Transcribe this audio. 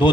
2